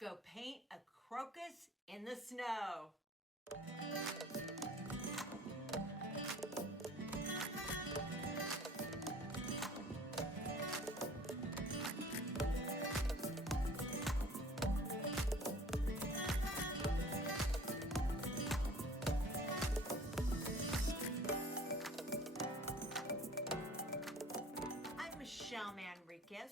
go paint a crocus in the snow.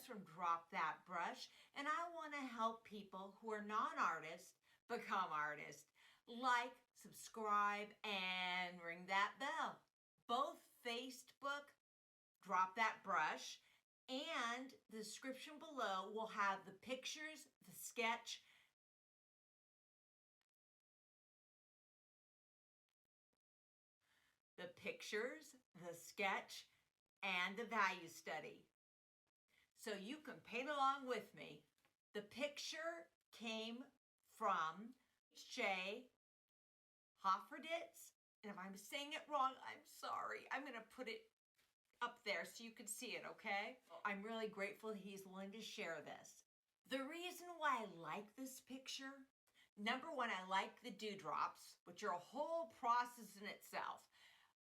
From Drop That Brush, and I want to help people who are non-artists become artists. Like, subscribe, and ring that bell. Both Facebook, Drop That Brush, and the description below will have the pictures, the sketch, and the value study. So you can paint along with me. The picture came from PicJoy, Hoffeditz, and if I'm saying it wrong, I'm sorry. I'm going to put it up there so you can see it, okay? I'm really grateful he's willing to share this. The reason why I like this picture, number one, I like the dewdrops, which are a whole process in itself.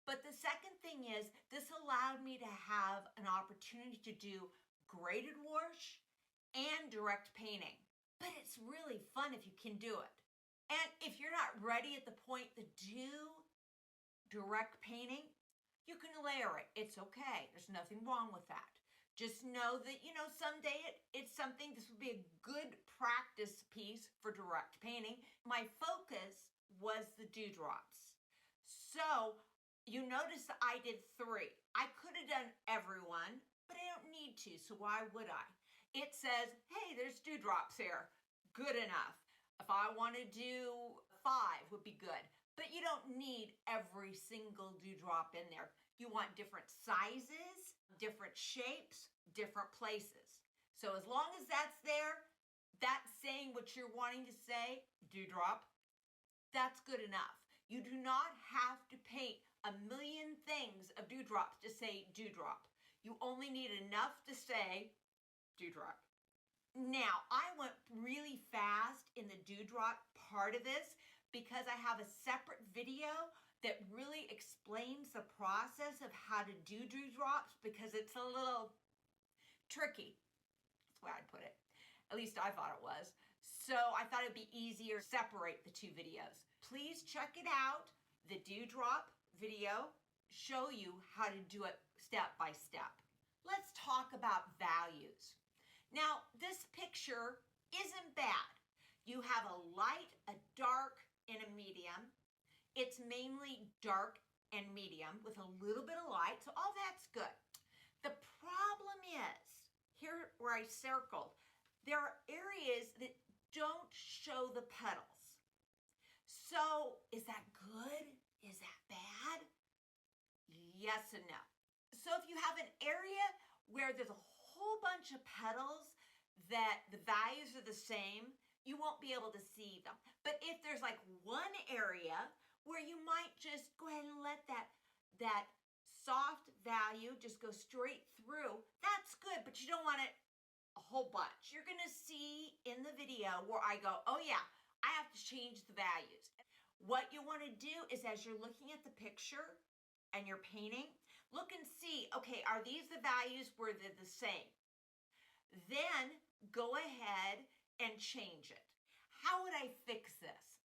But the second thing is, this allowed me to have an opportunity to do graded wash and direct painting. But it's really fun if you can do it. And if you're not ready at the point to do direct painting, you can layer it. It's okay. There's nothing wrong with that. Just know that, someday it's something, this would be a good practice piece for direct painting. My focus was the dewdrops. So you notice that I did 3. I could have done everyone, but I don't need to, so why would I? It says, hey, there's dewdrops here. Good enough. If I want to do 5 would be good. But you don't need every single dewdrop in there. You want different sizes, different shapes, different places. So as long as that's there, that's saying what you're wanting to say, dewdrop, that's good enough. You do not have to paint a million things of dewdrops to say dewdrop. You only need enough to say dewdrop. Now, I went really fast in the dewdrop part of this because I have a separate video that really explains the process of how to do dewdrops because it's a little tricky. That's the way I'd put it. At least I thought it was. So I thought it'd be easier to separate the 2 videos. Please check it out. The dewdrop video show you how to do it step by step. Let's talk about values. Now, this picture isn't bad. You have a light, a dark, and a medium. It's mainly dark and medium with a little bit of light, so all that's good. The problem is, here where I circled, there are areas that don't show the petals. So, is that good? Is that bad? Yes and no. So if you have an area where there's a whole bunch of petals that the values are the same, you won't be able to see them. But if there's like one area where you might just go ahead and let that soft value just go straight through, that's good, but you don't want it a whole bunch. You're gonna see in the video where I go, oh yeah, I have to change the values. What you wanna do is as you're looking at the picture and you're painting, look and see, okay, are these the values where they're the same? Then go ahead and change it. How would I fix this?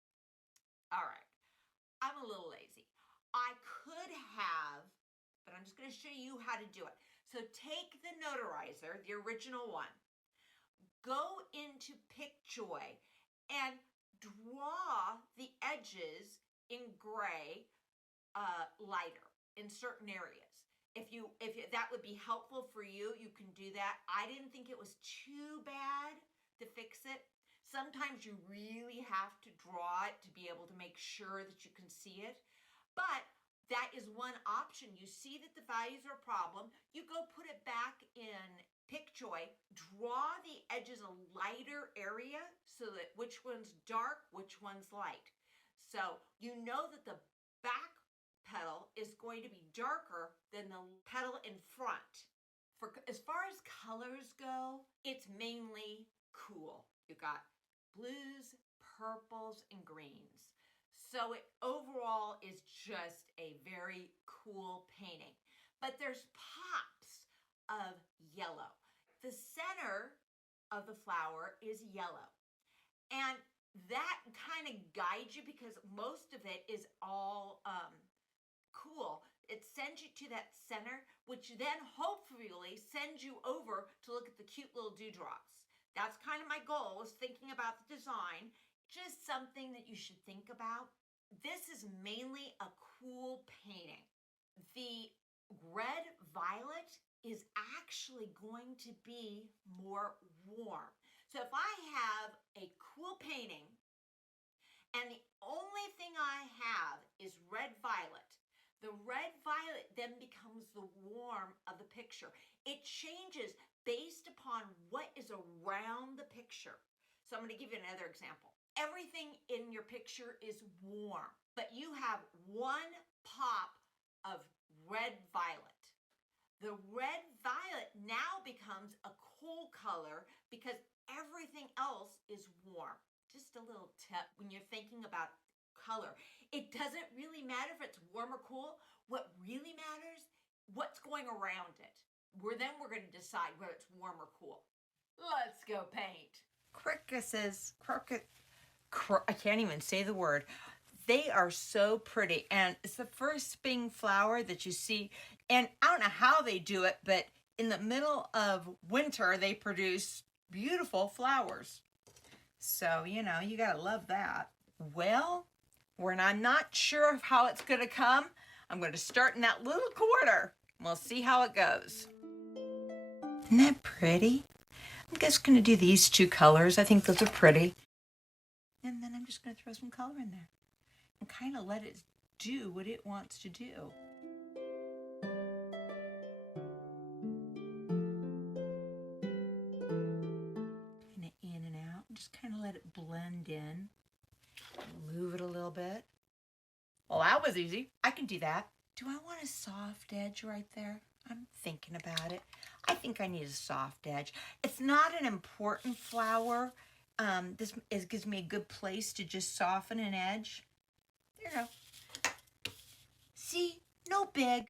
All right, I'm a little lazy. I could have, but I'm just gonna show you how to do it. So take the Notanizer, the original one, go into PicJoy and draw the edges in gray lighter in certain areas. If that would be helpful for you, you can do that. I didn't think it was too bad to fix it. Sometimes you really have to draw it to be able to make sure that you can see it. But that is one option. You see that the values are a problem. You go put it back in PicJoy, draw the edges a lighter area so that which one's dark, which one's light. So you know that the back petal is going to be darker than the petal in front. As far as colors go, it's mainly cool. You got blues, purples, and greens. So it overall is just a very cool painting. But there's pops of yellow. The center of the flower is yellow. And that kind of guides you because most of it is all cool. It sends you to that center, which then hopefully sends you over to look at the cute little dewdrops. That's kind of my goal, is thinking about the design. Just something that you should think about. This is mainly a cool painting. The red violet is actually going to be more warm. So if I have a cool painting and the only thing I have is red violet, the red violet then becomes the warm of the picture. It changes based upon what is around the picture. So I'm going to give you another example. Everything in your picture is warm, but you have one pop of red violet. The red violet now becomes a cool color because everything else is warm. Just a little tip when you're thinking about color. It doesn't really matter if it's warm or cool. What really matters, what's going around it. We're going to decide whether it's warm or cool. Let's go paint. Crocus, I can't even say the word. They are so pretty, and it's the first spring flower that you see. And I don't know how they do it, but in the middle of winter, they produce beautiful flowers. So, you know, you gotta love that. Well, when I'm not sure of how it's gonna come, I'm gonna start in that little quarter. We'll see how it goes. Isn't that pretty? I'm just gonna do these two colors. I think those are pretty. And then I'm just gonna throw some color in there and kind of let it do what it wants to do. Kind of in and out. Just kind of let it blend in. Move it a little bit. Well, that was easy. I can do that. Do I want a soft edge right there? I'm thinking about it. I think I need a soft edge. It's not an important flower. This gives me a good place to just soften an edge. There you go. See, no big.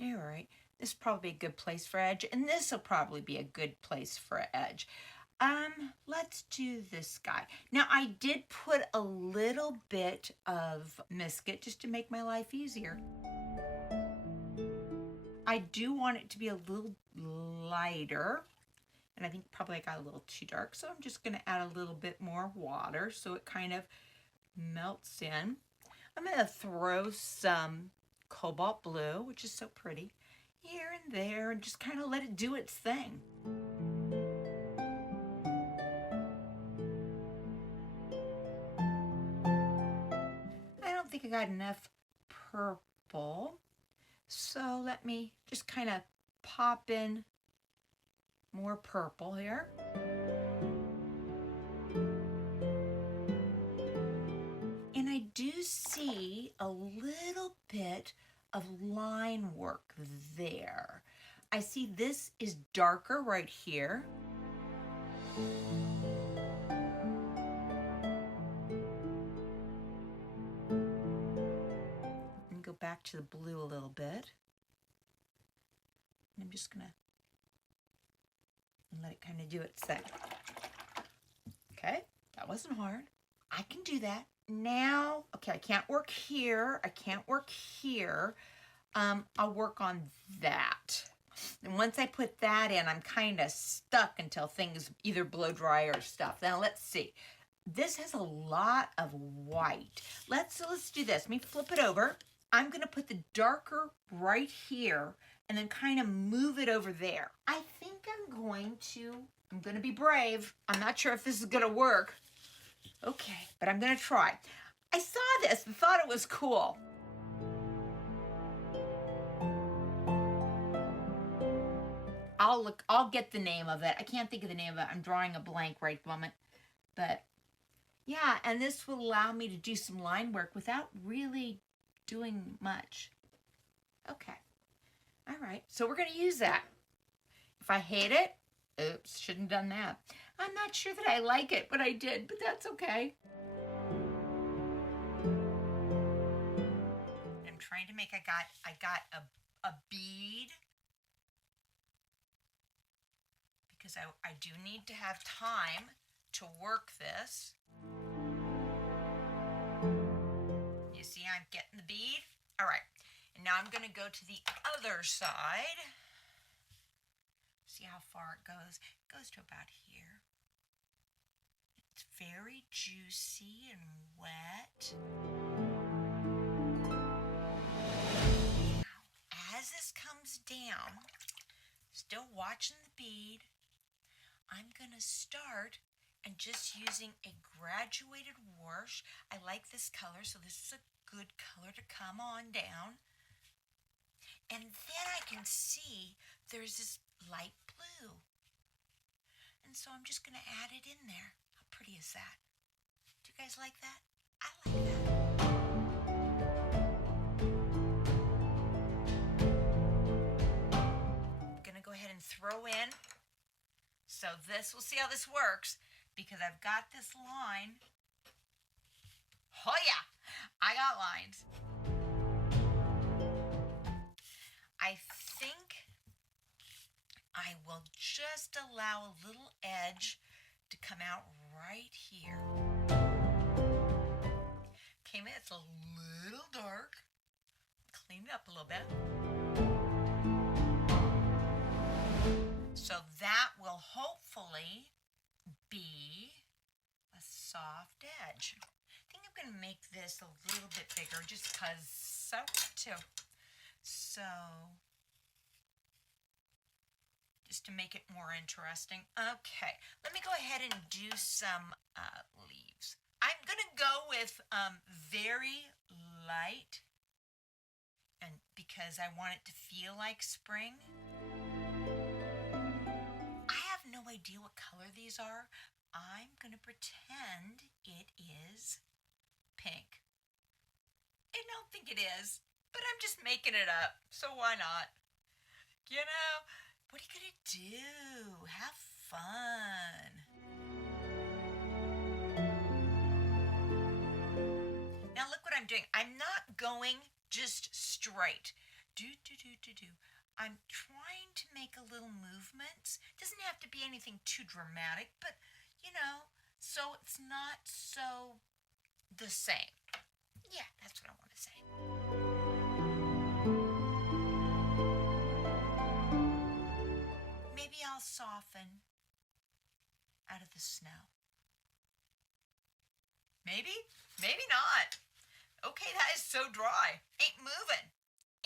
All right, this will probably be a good place for edge, and this will probably be a good place for edge. Let's do this guy. Now, I did put a little bit of biscuit just to make my life easier. I do want it to be a little lighter, and I think probably I got a little too dark, so I'm just gonna add a little bit more water so it kind of melts in. I'm gonna throw some Cobalt Blue, which is so pretty, here and there, and just kind of let it do its thing. I don't think I got enough purple, so let me just kind of pop in more purple here. And I do see a little bit of line work there. I see this is darker right here. And go back to the blue a little bit. And I'm just gonna let it kind of do its thing. Okay, that wasn't hard. I can do that. Now, okay, I can't work here. I can't work here. I'll work on that. And once I put that in, I'm kind of stuck until things either blow dry or stuff. Now, let's see. This has a lot of white. Let's do this. Let me flip it over. I'm going to put the darker right here and then kind of move it over there. I think I'm going to be brave. I'm not sure if this is going to work. Okay, but I'm gonna try. I saw this and thought it was cool. I'll get the name of it. I can't think of the name of it. I'm drawing a blank right at the moment. But yeah, and this will allow me to do some line work without really doing much. Okay, all right, so we're gonna use that. If I hate it, oops, shouldn't have done that. I'm not sure that I like it, but I did, but that's okay. I'm trying to make, I got a bead because I do need to have time to work this. You see, I'm getting the bead. All right, and now I'm gonna go to the other side. See how far it goes? It goes to about here. It's very juicy and wet. Now, as this comes down, still watching the bead, I'm gonna start and just using a graduated wash. I like this color, so this is a good color to come on down. And then I can see there's this light blue. And so I'm just gonna add it in there. How pretty is that? Do you guys like that? I like that. I'm gonna go ahead and throw in. So this, we'll see how this works, because I've got this line. Oh yeah, I got lines. I think I will just allow a little edge to come out right here. Okay, it's a little dark. Clean it up a little bit. So that will hopefully be a soft edge. I think I'm going to make this a little bit bigger just because I want to. So, just to make it more interesting. Okay, let me go ahead and do some leaves. I'm going to go with very light, and because I want it to feel like spring. I have no idea what color these are. I'm going to pretend it is pink. I don't think it is, but I'm just making it up, so why not? You know, what are you going to do? Have fun. Now look what I'm doing. I'm not going just straight. I'm trying to make a little movements. It doesn't have to be anything too dramatic, but you know, so it's not so the same. Yeah, that's what I want to say. Maybe I'll soften out of the snow. Maybe, maybe not. Okay, that is so dry. Ain't moving.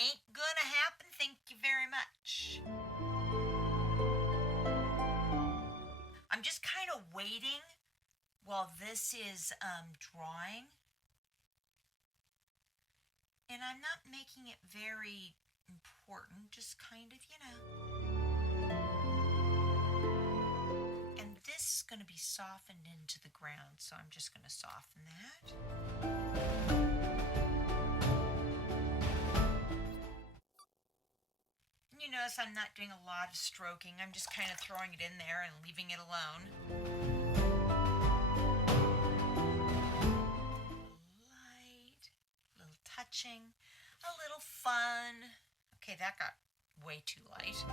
Ain't gonna happen, thank you very much. I'm just kind of waiting while this is drying. And I'm not making it very important, just kind of, you know. And this is going to be softened into the ground, so I'm just going to soften that. You notice I'm not doing a lot of stroking. I'm just kind of throwing it in there and leaving it alone. Light, a little touching, a little fun. Okay, that got way too light.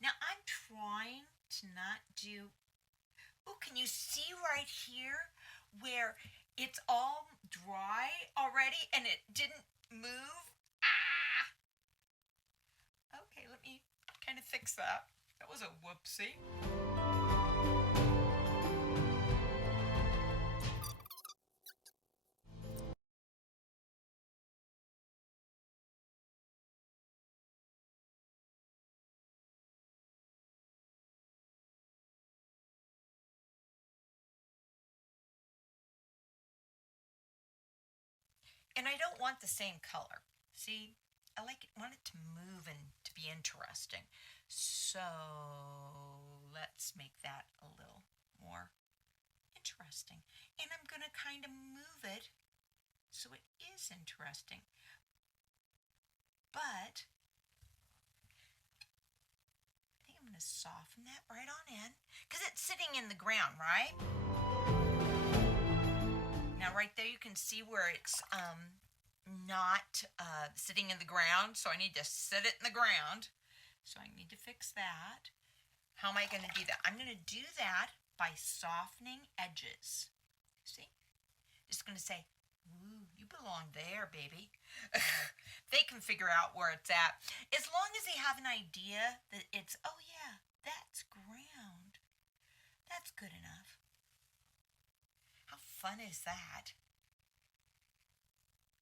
Now I'm trying to not do... Oh, can you see right here where it's all dry already and it didn't move? Ah! Okay, let me kind of fix that. That was a whoopsie. And I don't want the same color. See, I want it to move and to be interesting. So let's make that a little more interesting. And I'm going to kind of move it so it is interesting. But going to soften that right on in because it's sitting in the ground, right? Now right there you can see where it's not sitting in the ground, so I need to sit it in the ground. So I need to fix that. How am I going to do that? I'm going to do that by softening edges. See? Just going to say, ooh, you belong there, baby. They can figure out where it's at. As long as they have an idea that it's, oh yeah, that's ground. That's good enough. How fun is that?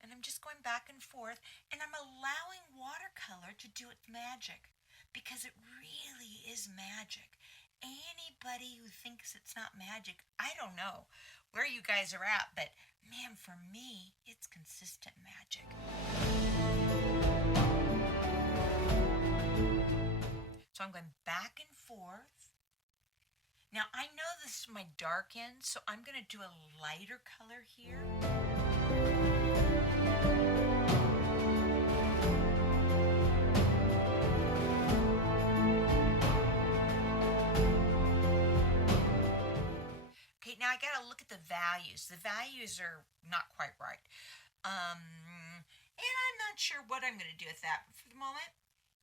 And I'm just going back and forth, and I'm allowing watercolor to do its magic, because it really is magic. Anybody who thinks it's not magic, I don't know where you guys are at, but man, for me, it's consistent magic. So I'm going back and forth. Now I know this is my dark end, so I'm going to do a lighter color here. Okay, now I got to look at the values. The values are not quite right. And I'm not sure what I'm going to do with that for the moment.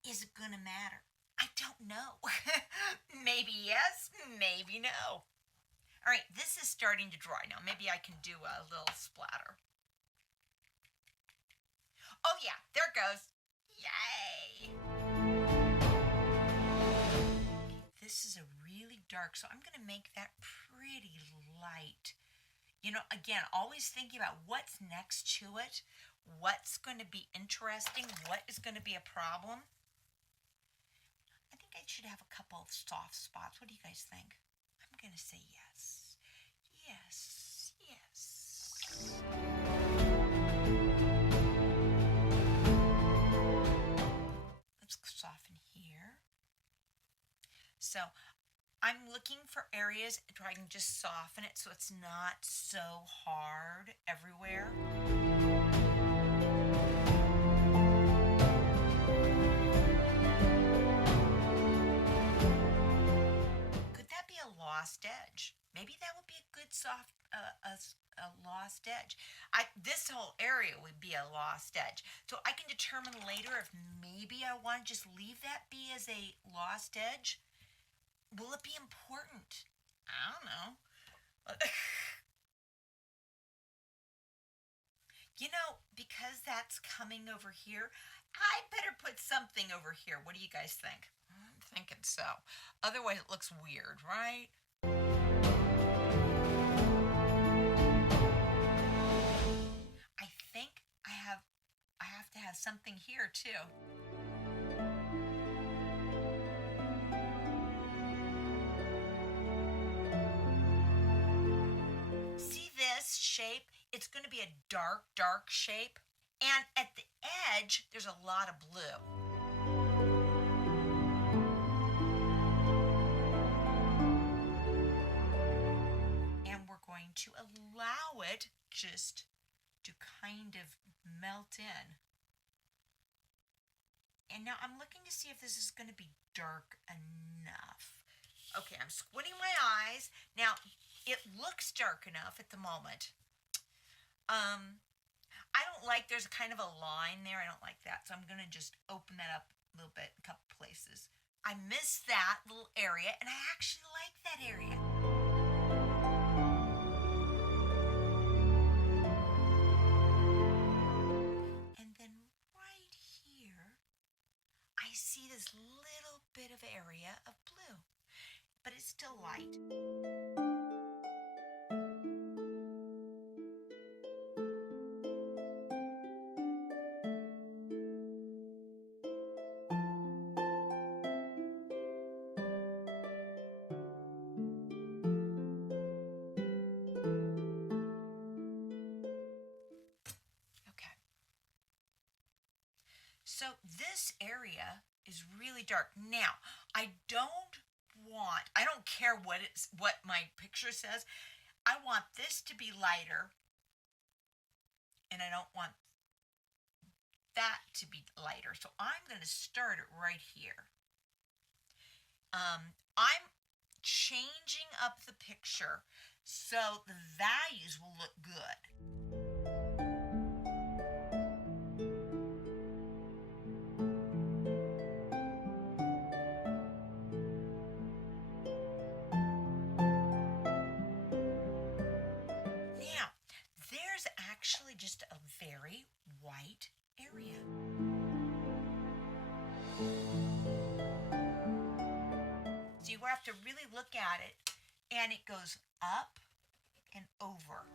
Is it going to matter? I don't know. Maybe yes, maybe no. All right, this is starting to dry now. Maybe I can do a little splatter. Oh yeah, there it goes. Yay! Okay, this is a really dark, so I'm going to make that pretty light. You know, again, always thinking about what's next to it, what's going to be interesting, what is going to be a problem. I think I should have a couple of soft spots. What do you guys think? I'm going to say yes. Yes. Yes. Let's soften here. So I'm looking for areas where I can just soften it so it's not so hard everywhere. Could that be a lost edge? Maybe that would be a good soft, a lost edge. This whole area would be a lost edge. So I can determine later if maybe I want to just leave that be as a lost edge. Will it be important? I don't know. You know, because that's coming over here, I better put something over here. What do you guys think? I'm thinking so. Otherwise, it looks weird, right? I think I have to have something here too. Shape, it's going to be a dark, dark shape, and at the edge there's a lot of blue. And we're going to allow it just to kind of melt in. And now I'm looking to see if this is going to be dark enough. Okay, I'm squinting my eyes. Now, it looks dark enough at the moment. I don't like, there's kind of a line there. I don't like that. So I'm going to just open that up a little bit, a couple places. I miss that little area, and I actually like that area. And then right here, I see this little bit of area of blue, but it's still light. So this area is really dark. Now, I don't care what my picture says. I want this to be lighter, and I don't want that to be lighter. So I'm going to start it right here. I'm changing up the picture so the values will look good. Now, there's actually just a very white area. So you have to really look at it, and it goes up and over.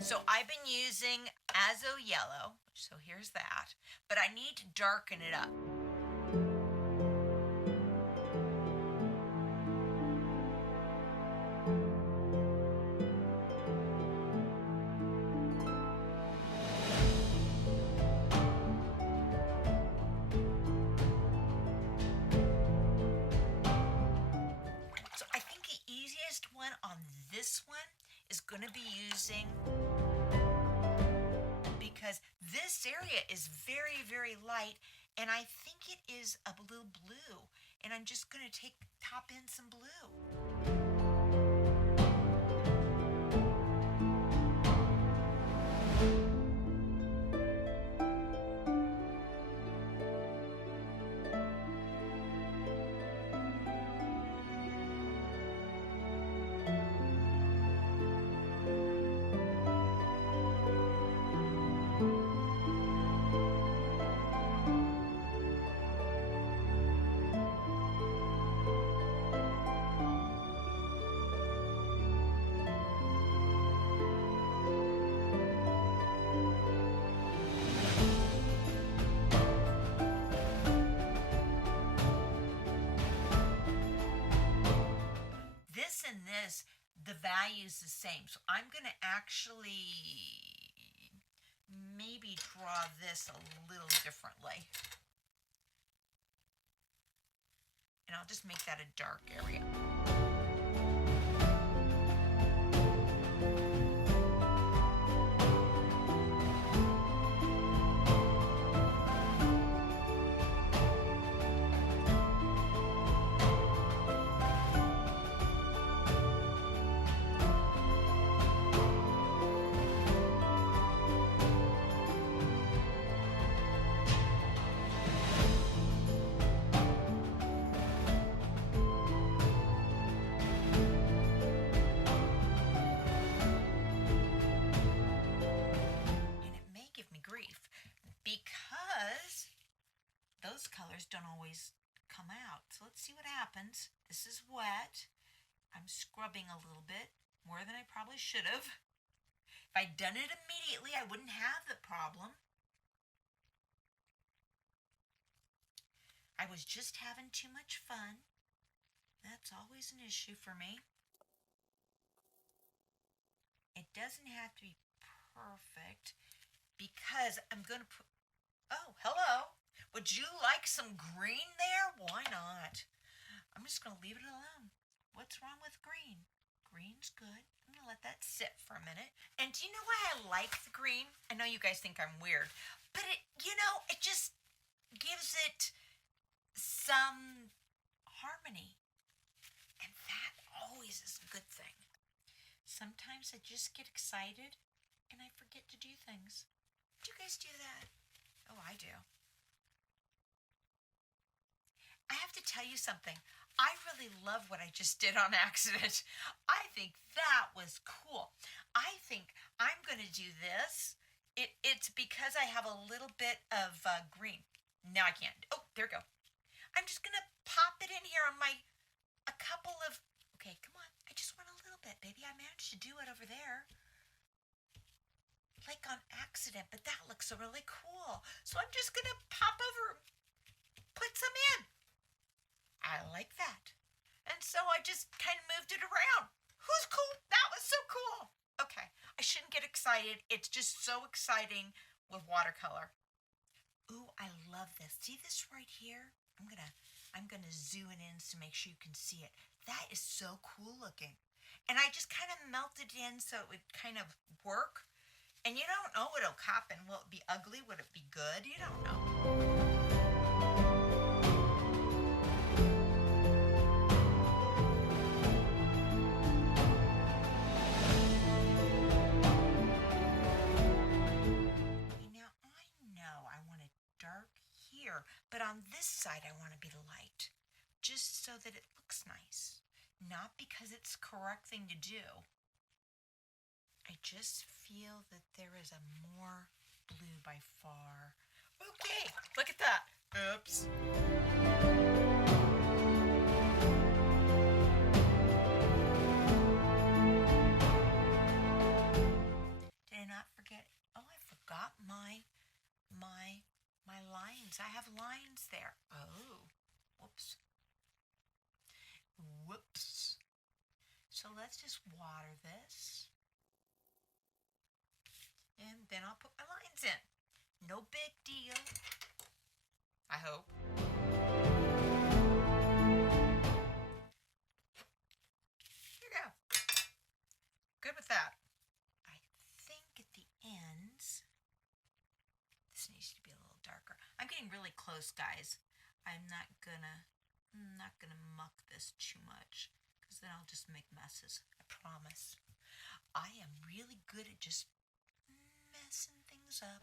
So I've been using Azo Yellow, so here's that, but I need to darken it up. So I think the easiest one on this one is going to be using, because this area is very, very light, and I think it is a blue, and I'm just going to top in some blue. The value is the same, so I'm going to actually maybe draw this a little differently, and I'll just make that a dark area. Those colors don't always come out. So let's see what happens. This is wet. I'm scrubbing a little bit, more than I probably should have. If I'd done it immediately, I wouldn't have the problem. I was just having too much fun. That's always an issue for me. It doesn't have to be perfect, because I'm going to put, oh, hello. Would you like some green there? Why not? I'm just going to leave it alone. What's wrong with green? Green's good. I'm going to let that sit for a minute. And do you know why I like the green? I know you guys think I'm weird, but it just gives it some harmony. And that always is a good thing. Sometimes I just get excited and I forget to do things. Do you guys do that? Oh, I do. I have to tell you something. I really love what I just did on accident. I think that was cool. I think I'm going to do this. It's because I have a little bit of green. Now I can't. Oh, there we go. I'm just going to pop it in here on a couple of, okay, come on. I just want a little bit, baby. I managed to do it over there. Like on accident, but that looks really cool. So I'm just going to pop over, put some in. I like that. And so I just kind of moved it around. Who's cool? That was so cool. Okay, I shouldn't get excited. It's just so exciting with watercolor. Ooh, I love this. See this right here? I'm gonna zoom it in to make sure you can see it. That is so cool looking. And I just kind of melted it in so it would kind of work. And you don't know what'll happen. Will it be ugly? Would it be good? You don't know. Now I know I want it dark here, but on this side I want to be light, just so that it looks nice. Not because it's the correct thing to do. I just feel that there is a more blue by far. Okay, look at that. Oops. Did I not forget? Oh, I forgot my lines. I have lines there. Oh, whoops. Whoops. So let's just water this. And then I'll put my lines in. No big deal. I hope. Here you go. Good with that. I think at the ends, this needs to be a little darker. I'm getting really close, guys. I'm not gonna muck this too much, because then I'll just make messes. I promise. I am really good at just messing things up.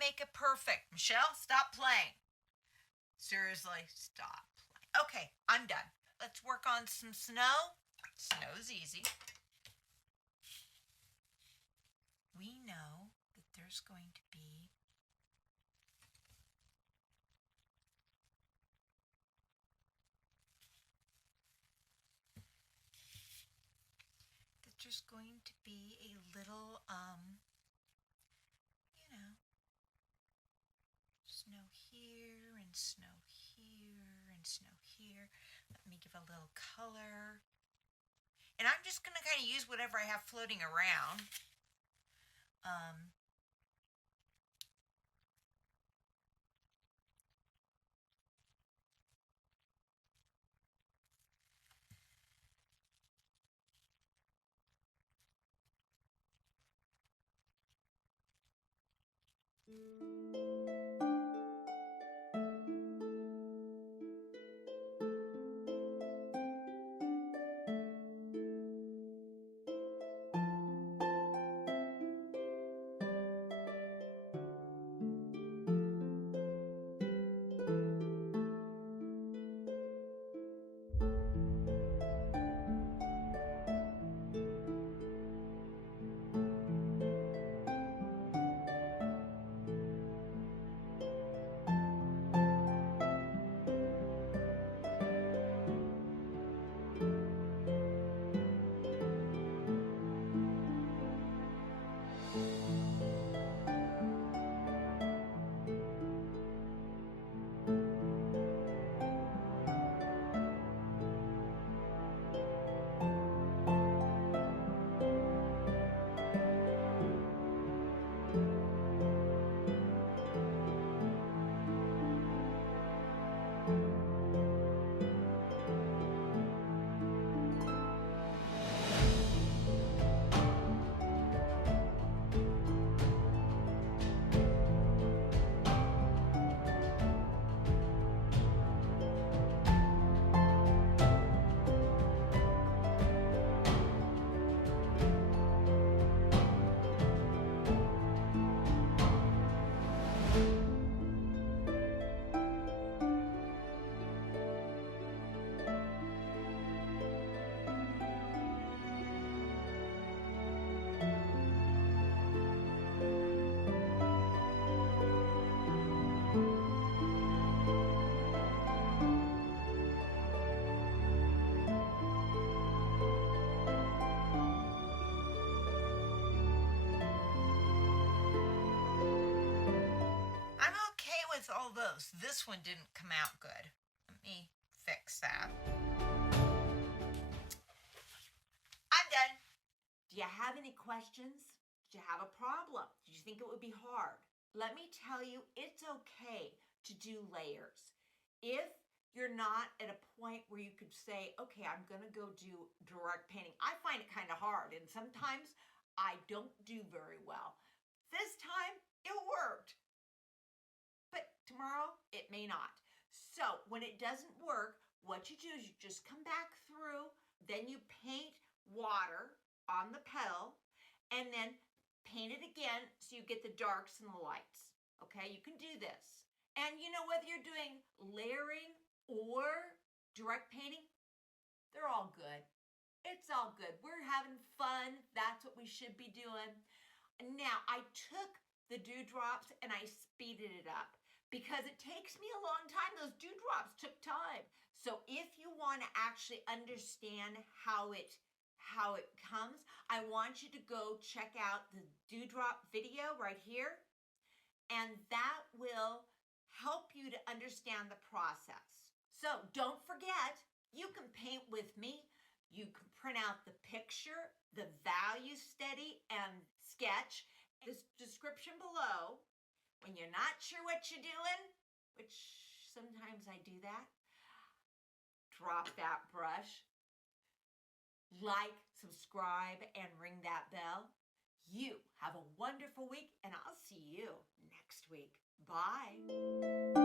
Make it perfect. Michelle, stop playing. Seriously, stop playing. Okay, I'm done. Let's work on some snow. Snow's easy. We know that there's going to be a little snow here and snow here and snow here. Let me give a little color. And I'm just going to kind of use whatever I have floating around. with all those. This one didn't come out good. Let me fix that. I'm done. Do you have any questions? Did you have a problem? Did you think it would be hard? Let me tell you, it's okay to do layers. If you're not at a point where you could say, okay, I'm gonna go do direct painting. I find it kind of hard, and sometimes I don't do very well. This time, it worked. But tomorrow, it may not. So when it doesn't work, what you do is you just come back through, then you paint water on the petal, and then paint it again so you get the darks and the lights. Okay, you can do this. And you know, whether you're doing layering or direct painting, they're all good. It's all good. We're having fun. That's what we should be doing. Now, I took the dewdrops and I speeded it up because it takes me a long time. Those dewdrops took time. So if you want to actually understand how it comes, I want you to go check out the dewdrop video right here, and that will help you to understand the process. So don't forget, you can paint with me. You can print out the picture, the value study, and sketch. This description below, when you're not sure what you're doing, which sometimes I do that, drop that brush, like, subscribe, and ring that bell. You have a wonderful week, and I'll see you next week. Bye.